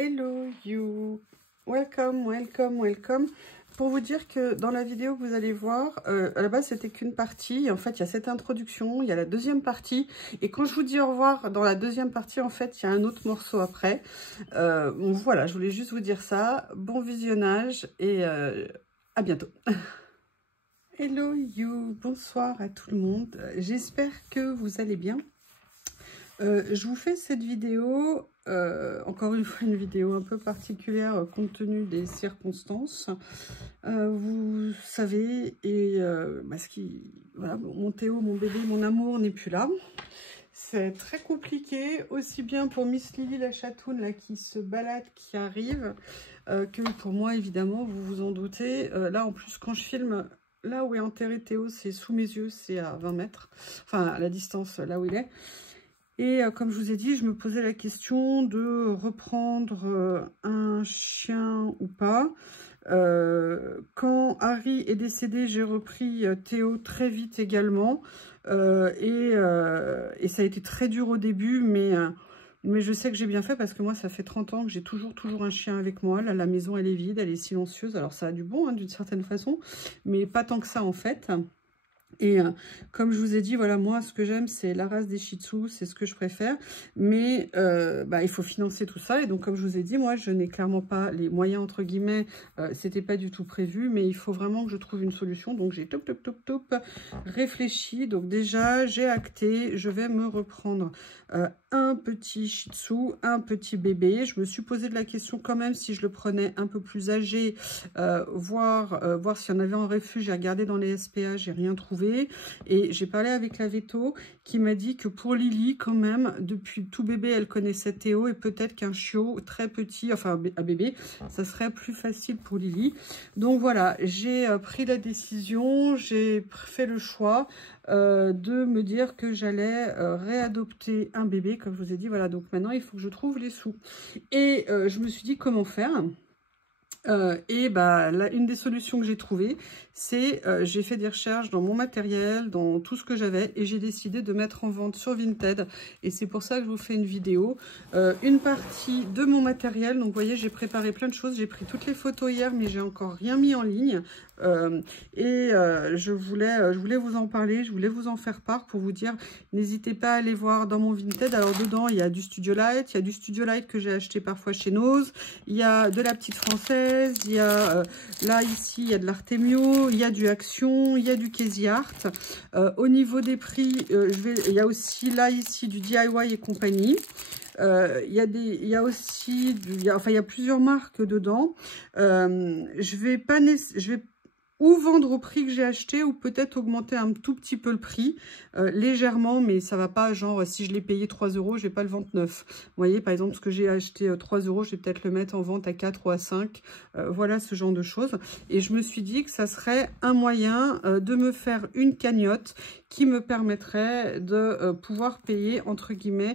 Hello you, welcome, welcome, welcome. Pour vous dire que dans la vidéo que vous allez voir, à la base c'était qu'une partie. En fait, il y a cette introduction, il y a la deuxième partie. Et quand je vous dis au revoir dans la deuxième partie, en fait, il y a un autre morceau après. Bon, voilà, je voulais juste vous dire ça. Bon visionnage et à bientôt. Hello you, bonsoir à tout le monde. J'espère que vous allez bien. Je vous fais cette vidéo, encore une fois une vidéo un peu particulière compte tenu des circonstances. Vous savez, et voilà, mon Théo, mon bébé, mon amour n'est plus là. C'est très compliqué, aussi bien pour Miss Lily la chatoune là, qui se balade, qui arrive, que pour moi évidemment, vous vous en doutez. Là en plus quand je filme, là où est enterré Théo, c'est sous mes yeux, c'est à 20 mètres, enfin à la distance là où il est. Et comme je vous ai dit, je me posais la question de reprendre un chien ou pas. Quand Harry est décédé, j'ai repris Théo très vite également. Et ça a été très dur au début, mais je sais que j'ai bien fait parce que moi, ça fait 30 ans que j'ai toujours un chien avec moi. Là, la maison, elle est vide, elle est silencieuse. Alors, ça a du bon, hein, d'une certaine façon, mais pas tant que ça, en fait. Et comme je vous ai dit, voilà, moi, ce que j'aime, c'est la race des Shih Tzu, c'est ce que je préfère. Mais il faut financer tout ça. Et donc, comme je vous ai dit, moi, je n'ai clairement pas les moyens, entre guillemets, c'était pas du tout prévu. Mais il faut vraiment que je trouve une solution. Donc, j'ai réfléchi. Donc, déjà, j'ai acté. Je vais me reprendre un petit Shih Tzu, un petit bébé. Je me suis posé de la question quand même si je le prenais un peu plus âgé, voir s'il y en avait en refuge. J'ai regardé dans les SPA, j'ai rien trouvé. Et j'ai parlé avec la véto qui m'a dit que pour Lily, quand même, depuis tout bébé, elle connaissait Théo et peut-être qu'un chiot très petit, enfin un bébé, ça serait plus facile pour Lily. Donc voilà, j'ai pris la décision, j'ai fait le choix de me dire que j'allais réadopter un bébé, comme je vous ai dit. Voilà, donc maintenant, il faut que je trouve les sous. Et je me suis dit comment faire. Là, une des solutions que j'ai trouvées, c'est j'ai fait des recherches dans mon matériel, dans tout ce que j'avais, et j'ai décidé de mettre en vente sur Vinted. Et c'est pour ça que je vous fais une vidéo. Une partie de mon matériel, donc vous voyez, j'ai préparé plein de choses. J'ai pris toutes les photos hier, mais j'ai encore rien mis en ligne. Je voulais vous en parler, je voulais vous en faire part pour vous dire, n'hésitez pas à aller voir dans mon Vinted. Alors dedans, il y a du Studio Light, il y a du Studio Light que j'ai acheté parfois chez Nose, il y a de la petite française, il y a là ici, il y a de l'Artemio, il y a du Action, il y a du Casey Art. Au niveau des prix, il y a aussi là ici du DIY et compagnie. Il y a plusieurs marques dedans. Je vais ou vendre au prix que j'ai acheté, ou peut-être augmenter un tout petit peu le prix, légèrement, mais ça va pas, genre, si je l'ai payé 3 €, je vais pas le vendre neuf. Vous voyez, par exemple, ce que j'ai acheté 3 €, je vais peut-être le mettre en vente à 4 ou à 5. Voilà, ce genre de choses. Et je me suis dit que ça serait un moyen de me faire une cagnotte qui me permettrait de pouvoir payer, entre guillemets,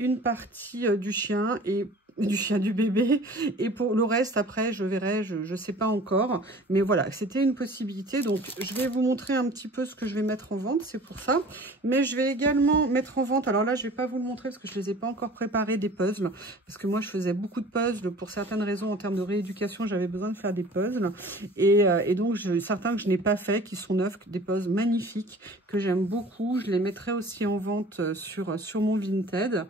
une partie du chien et du bébé, et pour le reste après je verrai, je sais pas encore, mais voilà, c'était une possibilité. Donc je vais vous montrer un petit peu ce que je vais mettre en vente, c'est pour ça. Mais je vais également mettre en vente, alors là je vais pas vous le montrer parce que je les ai pas encore préparés, des puzzles, parce que moi je faisais beaucoup de puzzles pour certaines raisons. En termes de rééducation, j'avais besoin de faire des puzzles, et donc certains que je n'ai pas fait, qui sont neufs, des puzzles magnifiques que j'aime beaucoup. Je les mettrai aussi en vente sur mon Vinted.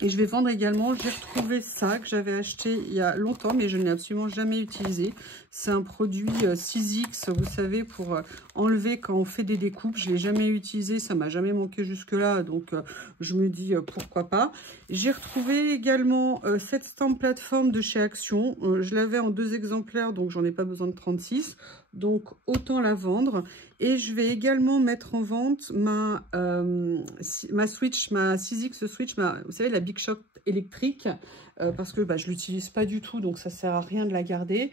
Et je vais vendre également, j'ai retrouvé ça que j'avais acheté il y a longtemps, mais je ne l'ai absolument jamais utilisé. C'est un produit 6X, vous savez, pour enlever quand on fait des découpes. Je ne l'ai jamais utilisé, ça m'a jamais manqué jusque-là, donc je me dis pourquoi pas. J'ai retrouvé également cette stamp plateforme de chez Action. Je l'avais en 2 exemplaires, donc j'en ai pas besoin de 36. Donc autant la vendre. Et je vais également mettre en vente ma Switch, ma 6X Switch, vous savez, la Big Shot électrique, parce que je l'utilise pas du tout, donc ça sert à rien de la garder,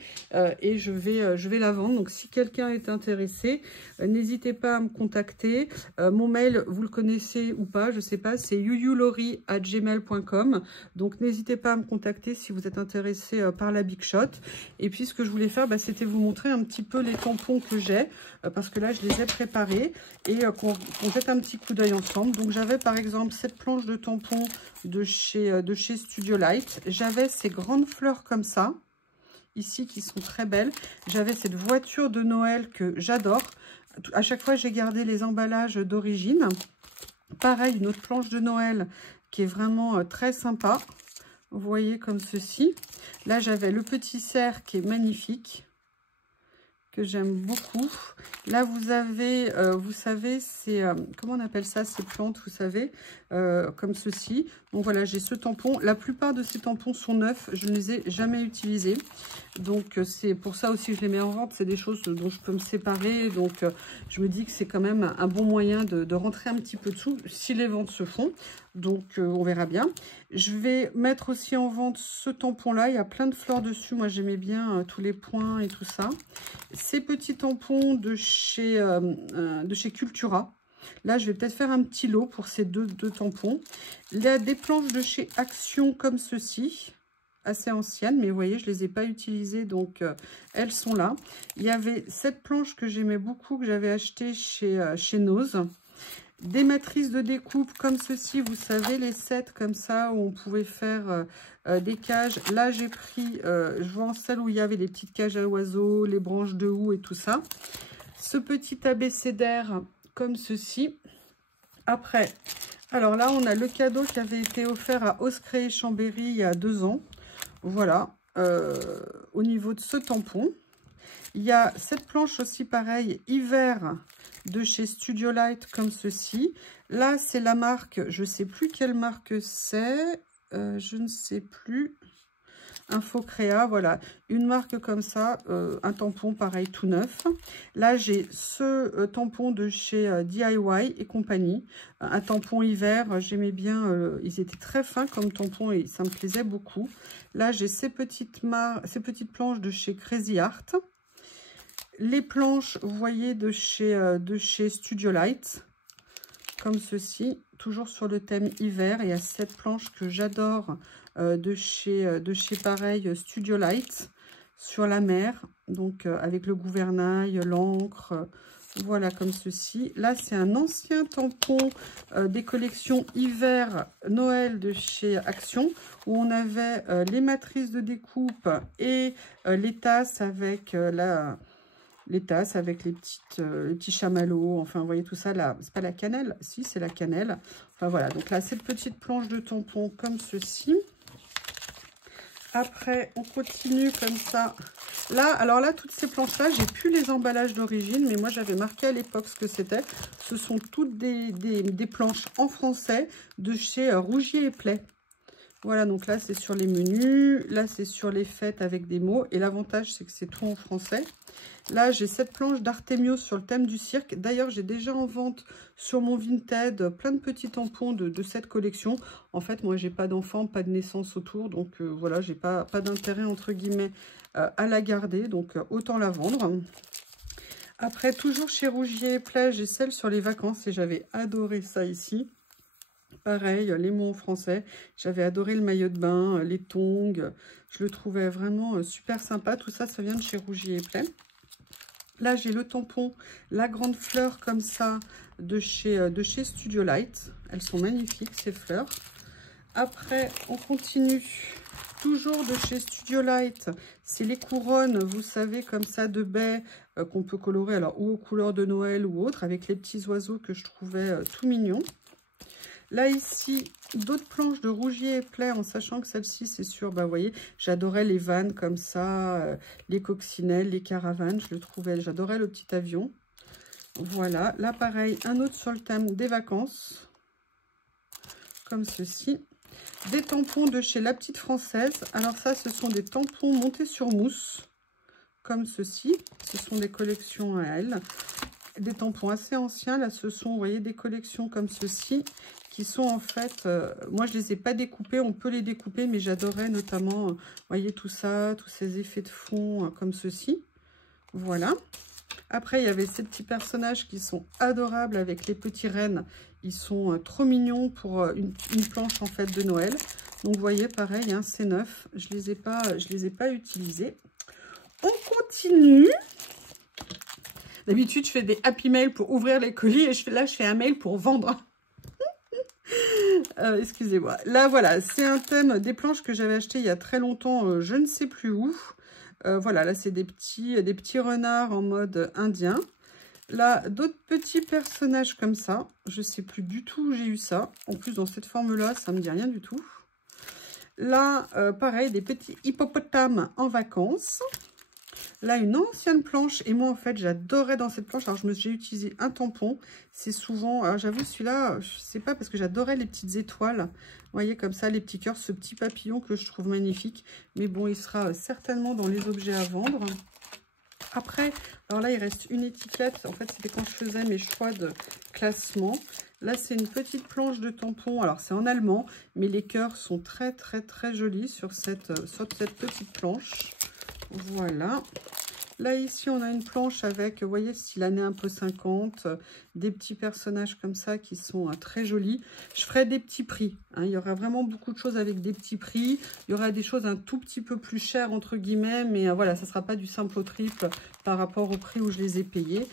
et je vais la vendre. Donc si quelqu'un est intéressé, n'hésitez pas à me contacter. Mon mail, vous le connaissez ou pas, je sais pas, c'est youyulori@gmail.com. donc n'hésitez pas à me contacter si vous êtes intéressé par la Big Shot. Et puis ce que je voulais faire, c'était vous montrer un petit peu les tampons que j'ai, parce que là je les ai préparés, et qu'on jette un petit coup d'œil ensemble. Donc j'avais par exemple cette planche de tampons de chez chez Studio Light. J'avais ces grandes fleurs comme ça, ici, qui sont très belles. J'avais cette voiture de Noël que j'adore. À chaque fois, j'ai gardé les emballages d'origine. Pareil, une autre planche de Noël qui est vraiment très sympa. Vous voyez, comme ceci. Là, j'avais le petit cerf qui est magnifique, que j'aime beaucoup. Là, vous avez, vous savez, c'est, comment on appelle ça, ces plantes, vous savez, comme ceci. Donc voilà, j'ai ce tampon. La plupart de ces tampons sont neufs, je ne les ai jamais utilisés. Donc c'est pour ça aussi que je les mets en vente. C'est des choses dont je peux me séparer. Donc je me dis que c'est quand même un bon moyen de rentrer un petit peu de sous si les ventes se font. Donc on verra bien. Je vais mettre aussi en vente ce tampon-là. Il y a plein de fleurs dessus. Moi j'aimais bien tous les points et tout ça. Ces petits tampons de chez Cultura. Là, je vais peut-être faire un petit lot pour ces deux tampons. Il y a des planches de chez Action comme ceci, assez anciennes, mais vous voyez, je ne les ai pas utilisées, donc elles sont là. Il y avait cette planche que j'aimais beaucoup, que j'avais achetée chez Nose. Des matrices de découpe comme ceci, vous savez, les sets comme ça, où on pouvait faire des cages. Là, j'ai pris, je vois celle où il y avait les petites cages à oiseaux, les branches de houx et tout ça. Ce petit abécédaire comme ceci. Après, alors là, on a le cadeau qui avait été offert à Oscré et Chambéry il y a 2 ans. Voilà, au niveau de ce tampon. Il y a cette planche aussi, pareil, hiver de chez Studio Light comme ceci. Là, c'est la marque, je ne sais plus quelle marque c'est. Je ne sais plus. Infocréa, voilà, une marque comme ça, un tampon pareil tout neuf. Là, j'ai ce tampon de chez DIY et compagnie, un tampon hiver, j'aimais bien, ils étaient très fins comme tampon et ça me plaisait beaucoup. Là, j'ai ces petites planches de chez Crazy Art. Les planches, vous voyez, de chez Studio Light, comme ceci, toujours sur le thème hiver. Il y a cette planche que j'adore, de chez pareil Studio Light, sur la mer, donc avec le gouvernail, l'encre, voilà, comme ceci. Là, c'est un ancien tampon des collections hiver Noël de chez Action, où on avait les matrices de découpe et les tasses avec les tasses avec les petits chamallows, enfin vous voyez tout ça là, c'est pas la cannelle, si c'est la cannelle, enfin voilà, donc là cette petite planche de tampon comme ceci. Après on continue comme ça, là, alors là toutes ces planches là, j'ai plus les emballages d'origine, mais moi j'avais marqué à l'époque ce que c'était. Ce sont toutes des planches en français de chez Rougier et Play. Voilà, donc là c'est sur les menus, là c'est sur les fêtes avec des mots, et l'avantage c'est que c'est tout en français. Là j'ai cette planche d'Artemios sur le thème du cirque. D'ailleurs j'ai déjà en vente sur mon Vinted plein de petits tampons de cette collection. En fait moi j'ai pas d'enfant, pas de naissance autour, donc voilà, j'ai pas d'intérêt entre guillemets à la garder, donc autant la vendre. Après, toujours chez Rougier et Play, j'ai celle sur les vacances et j'avais adoré ça ici. Pareil, les mots en français. J'avais adoré le maillot de bain, les tongs. Je le trouvais vraiment super sympa. Tout ça, ça vient de chez Rougier et Play. Là, j'ai le tampon, la grande fleur comme ça, de chez Studio Light. Elles sont magnifiques, ces fleurs. Après, on continue. Toujours de chez Studio Light. C'est les couronnes, vous savez, comme ça, de baies qu'on peut colorer, alors ou aux couleurs de Noël ou autres, avec les petits oiseaux que je trouvais tout mignons. Là, ici, d'autres planches de Rougier et Play, en sachant que celle-ci, c'est sûr, bah, vous voyez, j'adorais les vannes comme ça, les coccinelles, les caravanes, je le trouvais, j'adorais le petit avion. Voilà, là, pareil, un autre sur le thème des vacances, comme ceci. Des tampons de chez La Petite Française. Alors ça, ce sont des tampons montés sur mousse, comme ceci. Ce sont des collections à elle. Des tampons assez anciens, là, ce sont, vous voyez, des collections comme ceci, qui sont en fait, moi je les ai pas découpés, on peut les découper, mais j'adorais notamment, vous voyez tout ça, tous ces effets de fond comme ceci, voilà. Après il y avait ces petits personnages qui sont adorables avec les petits rennes, ils sont trop mignons pour une planche en fait de Noël. Donc vous voyez pareil, hein, c'est neuf, je les ai pas utilisés. On continue. D'habitude je fais des happy mails pour ouvrir les colis et là je fais un mail pour vendre. Excusez-moi. Là, voilà, c'est un thème des planches que j'avais acheté il y a très longtemps, je ne sais plus où. Voilà, là, c'est des petits renards en mode indien. Là, d'autres petits personnages comme ça. Je ne sais plus du tout où j'ai eu ça. En plus, dans cette forme-là, ça ne me dit rien du tout. Là, pareil, des petits hippopotames en vacances. Là, une ancienne planche. Et moi, en fait, j'adorais dans cette planche. Alors, j'ai utilisé un tampon. C'est souvent... Alors, j'avoue, celui-là, je sais pas, parce que j'adorais les petites étoiles. Vous voyez, comme ça, les petits cœurs. Ce petit papillon que je trouve magnifique. Mais bon, il sera certainement dans les objets à vendre. Après, alors là, il reste une étiquette. En fait, c'était quand je faisais mes choix de classement. Là, c'est une petite planche de tampon. Alors, c'est en allemand, mais les cœurs sont très, très, très jolis sur cette petite planche. Voilà. Là, ici, on a une planche avec, vous voyez, style année un peu 50, des petits personnages comme ça qui sont très jolis. Je ferai des petits prix. Hein. Il y aura vraiment beaucoup de choses avec des petits prix. Il y aura des choses un tout petit peu plus chères, entre guillemets, mais voilà, ça ne sera pas du simple au triple par rapport au prix où je les ai payés.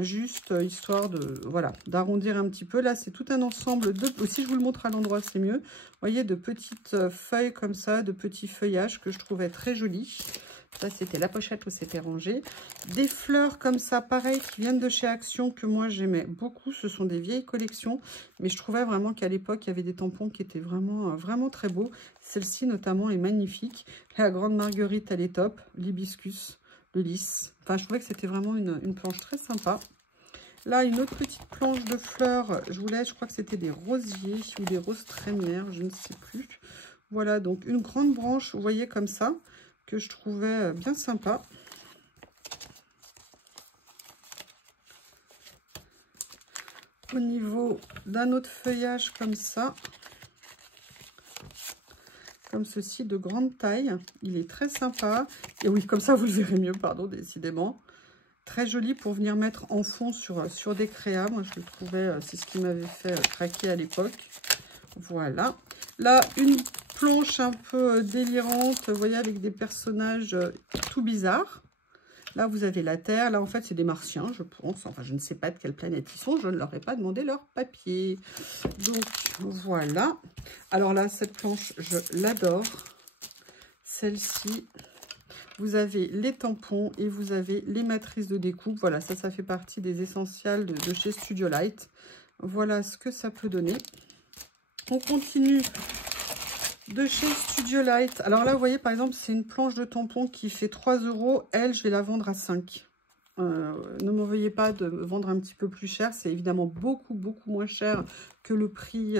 Juste histoire de, voilà, d'arrondir un petit peu. Là, c'est tout un ensemble de... Si je vous le montre à l'endroit, c'est mieux. Vous voyez, de petites feuilles comme ça, de petits feuillages que je trouvais très jolis. Ça, c'était la pochette où c'était rangé. Des fleurs comme ça, pareil, qui viennent de chez Action, que moi, j'aimais beaucoup. Ce sont des vieilles collections. Mais je trouvais vraiment qu'à l'époque, il y avait des tampons qui étaient vraiment, vraiment très beaux. Celle-ci, notamment, est magnifique. La Grande Marguerite, elle est top. L'hibiscus, le lys. Enfin, je trouvais que c'était vraiment une planche très sympa. Là, une autre petite planche de fleurs. Je crois que c'était des rosiers ou des roses trémières, je ne sais plus. Voilà, donc une grande branche, vous voyez, comme ça, que je trouvais bien sympa. Au niveau d'un autre feuillage comme ça, comme ceci, de grande taille. Il est très sympa. Et oui, comme ça, vous le verrez mieux, pardon, décidément. Très joli pour venir mettre en fond sur des créas. Moi, je le trouvais, c'est ce qui m'avait fait craquer à l'époque. Voilà. Là, une planche un peu délirante, vous voyez, avec des personnages tout bizarres. Là, vous avez la Terre. Là, en fait, c'est des Martiens, je pense. Enfin, je ne sais pas de quelle planète ils sont. Je ne leur ai pas demandé leur papier. Donc, voilà. Alors là, cette planche, je l'adore. Celle-ci, vous avez les tampons et vous avez les matrices de découpe. Voilà, ça fait partie des essentiels de chez Studio Light. Voilà ce que ça peut donner. On continue de chez Studio Light. Alors là, vous voyez, par exemple, c'est une planche de tampon qui fait 3 €. Elle, je vais la vendre à 5. Ne m'en veuillez pas de vendre un petit peu plus cher. C'est évidemment beaucoup, beaucoup moins cher que le prix...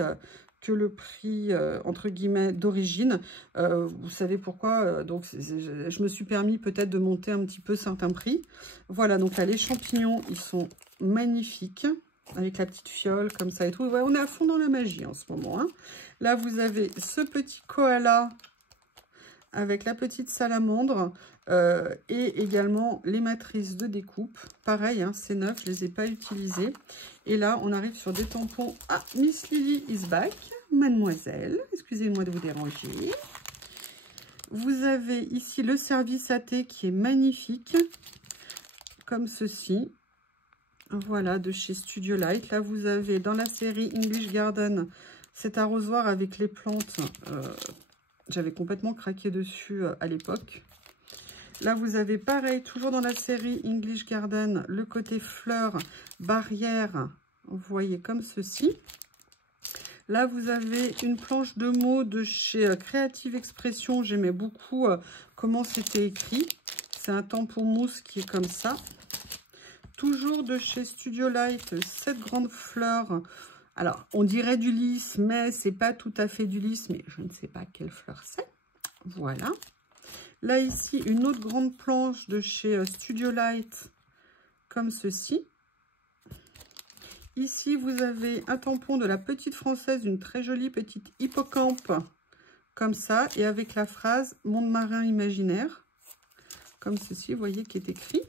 entre guillemets d'origine. Vous savez pourquoi, donc je me suis permis peut-être de monter un petit peu certains prix. Voilà, donc là les champignons, ils sont magnifiques avec la petite fiole comme ça et tout. Ouais, on est à fond dans la magie en ce moment, hein. Là vous avez ce petit koala avec la petite salamandre et également les matrices de découpe. Pareil, hein, c'est neuf, je ne les ai pas utilisées. Et là, on arrive sur des tampons. Ah, Miss Lily is back, mademoiselle. Excusez-moi de vous déranger. Vous avez ici le service à thé qui est magnifique, comme ceci. Voilà, de chez Studio Light. Là, vous avez dans la série English Garden cet arrosoir avec les plantes. J'avais complètement craqué dessus à l'époque. Là, vous avez pareil, toujours dans la série English Garden, le côté fleurs, barrière, vous voyez comme ceci. Là, vous avez une planche de mots de chez Creative Expression. J'aimais beaucoup comment c'était écrit. C'est un tampon mousse qui est comme ça. Toujours de chez Studio Light, cette grande fleur. Alors, on dirait du lys, mais c'est pas tout à fait du lys, mais je ne sais pas quelle fleur c'est. Voilà. Là, ici, une autre grande planche de chez Studio Light, comme ceci. Ici, vous avez un tampon de la petite française, une très jolie petite hippocampe, comme ça, et avec la phrase « Monde marin imaginaire », comme ceci, vous voyez, qui est écrit.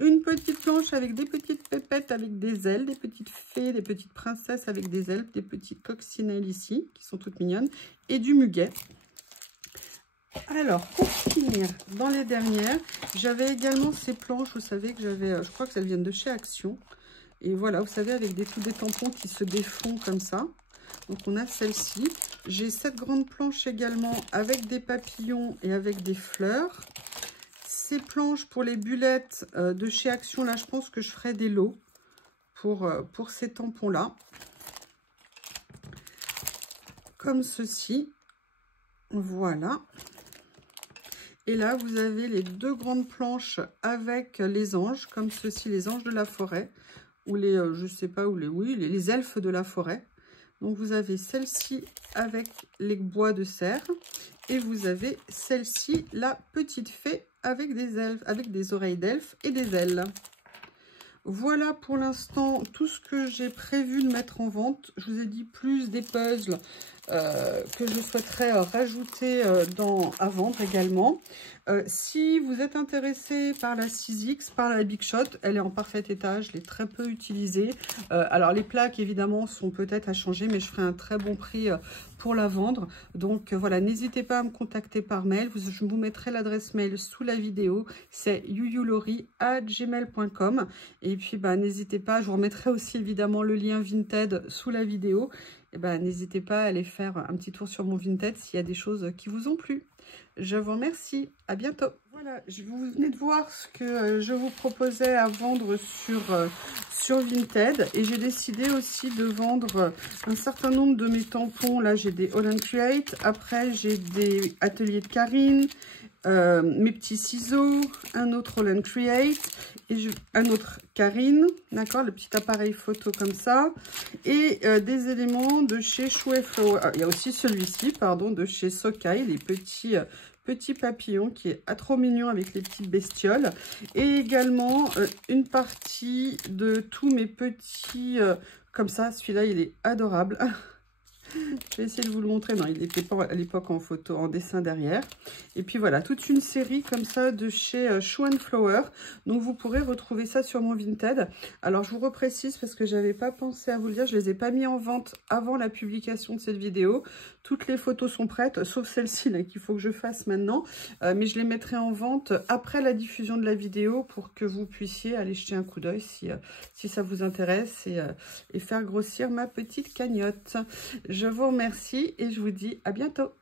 Une petite planche avec des petites pépettes avec des ailes, des petites fées, des petites princesses avec des ailes, des petites coccinelles ici, qui sont toutes mignonnes, et du muguet. Alors, pour finir, dans les dernières, j'avais également ces planches, vous savez, que j'avais, je crois que elles viennent de chez Action. Et voilà, vous savez, avec tous des tampons qui se défont comme ça. Donc on a celle-ci. J'ai cette grande planche également avec des papillons et avec des fleurs. Ces planches pour les bullettes de chez Action, là je pense que je ferai des lots pour ces tampons-là. Comme ceci. Voilà. Et là, vous avez les deux grandes planches avec les anges, comme ceci, les anges de la forêt, ou les, je sais pas, ou les, oui, les elfes de la forêt. Donc, vous avez celle-ci avec les bois de serre, et vous avez celle-ci, la petite fée, avec des elfes, avec des oreilles d'elfe et des ailes. Voilà pour l'instant tout ce que j'ai prévu de mettre en vente. Je vous ai dit plus des puzzles que je souhaiterais rajouter à vendre également. Si vous êtes intéressé par la 6X, par la Big Shot, elle est en parfait état, je l'ai très peu utilisée. Alors les plaques évidemment sont peut-être à changer, mais je ferai un très bon prix pour la vendre. Donc voilà, n'hésitez pas à me contacter par mail. Je vous mettrai l'adresse mail sous la vidéo. C'est youyoulory@gmail.com. Et puis bah, n'hésitez pas, je vous remettrai aussi évidemment le lien Vinted sous la vidéo. Et bah, n'hésitez pas à aller faire un petit tour sur mon Vinted s'il y a des choses qui vous ont plu. Je vous remercie, à bientôt. Voilà, vous venez de voir ce que je vous proposais à vendre sur Vinted. Et j'ai décidé aussi de vendre un certain nombre de mes tampons. Là, j'ai des All & Create. Après, j'ai des ateliers de Karine. Mes petits ciseaux, un autre All & Create et un autre Karine, d'accord, le petit appareil photo comme ça, et des éléments de chez Chou et Flower. Il y a aussi celui-ci, pardon, de chez Sokai, les petits papillons qui est trop mignon avec les petites bestioles, et également une partie de tous mes petits, comme ça, celui-là il est adorable. Je vais essayer de vous le montrer. Non, il n'était pas à l'époque en photo, en dessin derrière. Et puis voilà, toute une série comme ça de chez Chou & Flower. Donc vous pourrez retrouver ça sur mon Vinted. Alors je vous reprécise parce que j'avais pas pensé à vous le dire. Je les ai pas mis en vente avant la publication de cette vidéo. Toutes les photos sont prêtes, sauf celle-ci là qu'il faut que je fasse maintenant. Mais je les mettrai en vente après la diffusion de la vidéo pour que vous puissiez aller jeter un coup d'œil si ça vous intéresse et faire grossir ma petite cagnotte. Je vous remercie et je vous dis à bientôt.